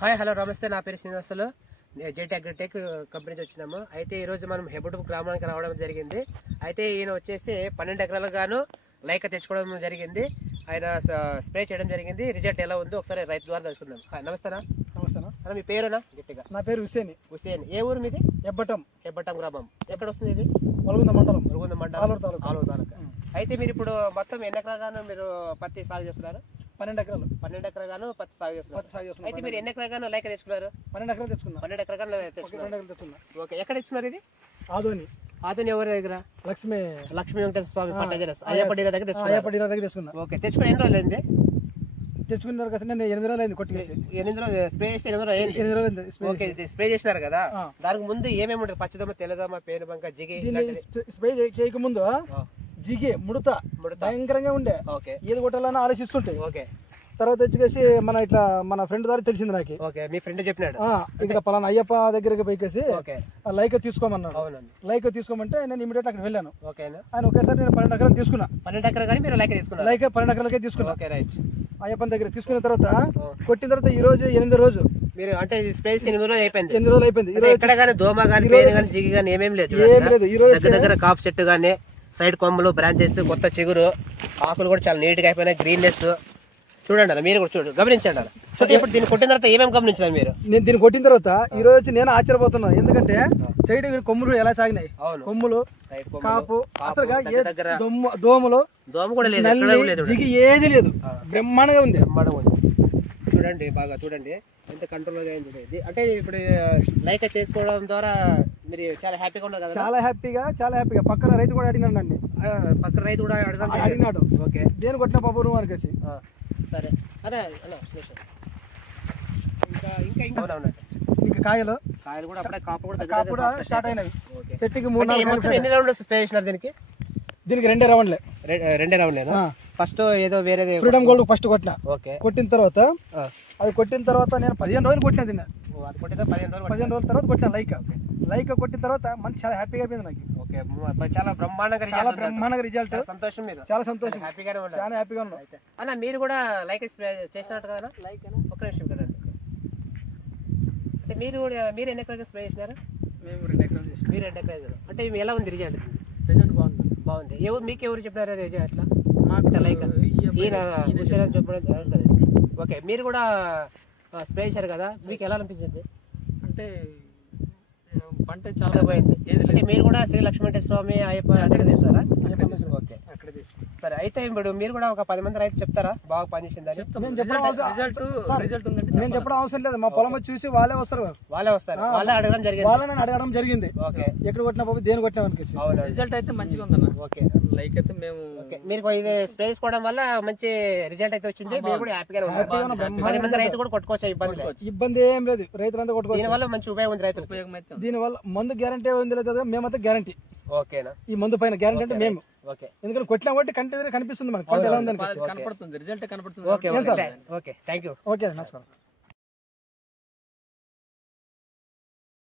Hi hello నమస్తే, నా పేరు శ్రీనివాసులు. జెట్ అగ్రిటెక్ కంపెనీ నుంచి వచ్చినాము. అయితే ఈ రోజు మనం హెబుటం గ్రామానికి రావడం జరిగింది. అయితే ఈయన వచ్చేసి 12 ఎకరాలకు గాను లైక తెచ్చుకోవడం జరిగింది. ఆయన స్ప్రే చేయడం జరిగింది. రిజల్ట్ ఎలా ఉందో ఒకసారి రైతు ద్వారా తెలుసుకుందాం. నమస్తేనా. నమస్తేనా. మీ పేరునా? గట్టిగా. నా పేరు హుసేన్. హుసేన్. ఏ ఊరు మీది? హెబ్బటం గ్రామం. ఎక్కడ వస్తుంది ఇది? వల్గొంద మండలం. ఆలూరు తాలూకా. అయితే మీరు ఇప్పుడు మొత్తం ఎన్ని ఎకరాలు మీరు పత్తి సాగు చేస్తున్నారు? 12 ఎకరాలు. 12 ఎకరాలు పత్తి సాగు చేస్తున్నారు. అయితే మీరు ఎన్ని ఎకరాలు లైక తెచ్చుకున్నారు? 12 ఎకరాలు తెచ్చుకున్నా. 12 ఎకరాలు తెచ్చుకున్నా. ఓకే, ఎక్కడ తెచ్చుకున్నారు ఇది? ఆదోని ఎవరి దగ్గర? లక్ష్మీ వెంకటేశ్వర స్వామి ఫర్టిలైజర్స్ అయ్యప్ప దగ్గర తెచ్చుకున్నా. ఓకే, తెచ్చుకుని ఎన్ని రోజులు అయింది? తెచ్చుకున్న తర్వాత నేను 8 రోజులు అయింది కొట్టేసి. 8 రోజులు స్ప్రే చేసి 8 రోజులు అయింది. 8 రోజులు అయింది. ఓకే, స్ప్రే చేసినారు కదా, దానికి ముందు ఏమేమి ఉంటుంది? పచ్చదమ్మ, తెల్లదమ్మ, పేనుబంక, జిగి. స్ప్రే చేయకముందు జిగి ముడత భయంకరంగా ఉండే. ఓకే, ఏది కొట్టాలని ఆలోచిస్తుంటాయి. ఓకే, తర్వాత వచ్చేసి మన ఫ్రెండ్ ద్వారా తెలిసింది నాకు. ఓకే, మీ ఫ్రెండ్ చెప్పినాడు ఇంకా పలానా అయ్యప్ప దగ్గరికి పోయికేసి లైక తీసుకోమన్నాడు. లైక తీసుకోమంటే నేను ఇమీడియట్ అక్కడ వెళ్ళాను. ఆయన ఒకేసారి నేను 12 ఎకరాలు తీసుకున్నా. 12 ఎకరాలు మీరు లైక తీసుకున్నా? లైక 12 ఎకరాలకే తీసుకున్నా. Okay, right. అయ్యప్పన్ దగ్గర తీసుకున్న తర్వాత కొట్టిన తర్వాత ఈ రోజు 8వ రోజు మీరు అంటే స్ప్రే 8 రోజులు అయిపోయింది. 8 రోజులు అయిపోయింది. ఎక్కడ కానీ దోమ కానీ పేను కానీ జిగి కానీ ఏమేమి లేదు. ఈ రోజు దగ్గర కాపు చెట్టు కానీ సైడ్ కొమ్మలు, బ్రాంచెస్, కొత్త చిగురు, ఆకులు కూడా చాలా నీట్ గా అయిపోయినాయి. గ్రీన్నెస్ చూడండి అన్న, మీరు కూడా గమనించండి అన్న. ఇప్పుడు దీన్ని కొట్టిన తర్వాత ఏమేమి గమనించారు మీరు? నేను దీన్ని కొట్టిన తర్వాత ఈ రోజు నేను ఆశ్చర్యపోతున్నాను. ఎందుకంటే సైడ్ కొమ్ములు ఎలా సాగినాయి, కొమ్ములు, కాపు, అసలు దోమలు, జిగి ఏది లేదు. బ్రహ్మాండంగా ఉంది. చూడండి, బాగా చూడండి ఎంత కంట్రోల్ గా అయింది. అంటే ఇప్పుడు లైక్ చేసుకోవడం ద్వారా మీరు చాలా హ్యాపీగా ఉన్నారు కదా? చాలా హ్యాపీగా. పక్కన రైతు కూడా అడిగినాడు నన్ను. పక్కన రైతు కూడా అడిగినాడు. ఓకే, దేని కొట్టిన బాబు నువ్వు అనేసి. సరే అదే ఇంకా కాయలు కూడా అప్పుడే కాపు కూడా స్టార్ట్ అయినవి. చెట్టుకి 3-4 ఎన్ని రౌండ్లు స్ప్రే చేసినారు దీనికి? దీనికి 2 రౌండ్లే. 2 రౌండ్లేనా? ఫస్ట్ ఏదో వేరే ఫ్రీడమ్ గోల్డ్ ఫస్ట్ కొట్టిన. ఓకే, కొట్టిన తర్వాత నేను 15 రోజులు కొట్టిన దీన్ని. 15 రోజుల తర్వాత కొట్టిన లైక్ కొట్టిన తర్వాత మంచి చాలా హ్యాపీగా అయిపోయింది నాకు. ఓకే, చాలా బ్రహ్మాండంగా రిజల్ట్. సంతోషం, మీరు చాలా సంతోషం, చాలా హ్యాపీగా ఉన్నాను. అన్న మీరు కూడా లైక్ చేసినట్టు కదా? లైక్ ఒక నిమిషం కదండి. అంటే మీరు ఎన్ని ఎకరాలు స్ప్రే చేసినారు? మేము 2 ఎకరాలు చేసినాం. మీరు 2 ఎకరాలు. అంటే ఎలా ఉంది రిజల్ట్? బాగుంది. మీకు ఎవరు చెప్పినారు రిజల్ట్? అట్లా మాకు లైక్ చెప్పడం. ఓకే, మీరు కూడా స్ప్రే చేశారు కదా, మీకు ఎలా అనిపించింది? అంటే పంట చాలా పోయింది. అంటే మీరు కూడా శ్రీ లక్ష్మీ స్వామి అయ్యప్ప అక్కడ తీస్తారా? ఓకే, అక్కడ తీసుకున్నాం. సరే, అయితే ఇప్పుడు మీరు కూడా ఒక 10 మంది రైతు చెప్తారా బాగా పనిచేసిందని? రిజల్ట్ ఉందంటే నేను చెప్పడం అవసరం లేదు. మా పొలం చూసి వాళ్ళే వస్తారు. వాళ్ళే అడగడం జరిగింది. ఓకే, ఎక్కడ కొట్టినా బాబు, దేని కొట్టినా అనిపిస్తుంది. రిజల్ట్ అయితే మంచిగా ఉందన్న. ఓకే, లైక్ అయితే మేము మీరు ఇది స్ప్రే చేసుకోవడం వల్ల మంచి రిజల్ట్ అయితే వచ్చింది. మీరు కూడా హ్యాపీగా ఉన్నారు. 10 మంది రైతు కూడా కొట్టుకోవచ్చు, ఇబ్బంది ఏం లేదు. రైతులంతా కొట్టుకోవచ్చు. దీని వల్ల మంచి ఉపయోగం ఉంది రైతులకు. దీని వల్ల మందు గ్యారంటీ ఉంది లేదు, మేమైతే గ్యారంటీ. ఓకేనా? ఈ మందు పైన గ్యారంటీ అంటే మేము. ఓకే, ఎందుకంటే కొట్టినా కొట్టి కంటి దగ్గర కనిపిస్తుంది మనకి. కనపడుతుంది, రిజల్ట్ కనపడుతుంది. Okay, thank you. ఓకే, నమస్కారం.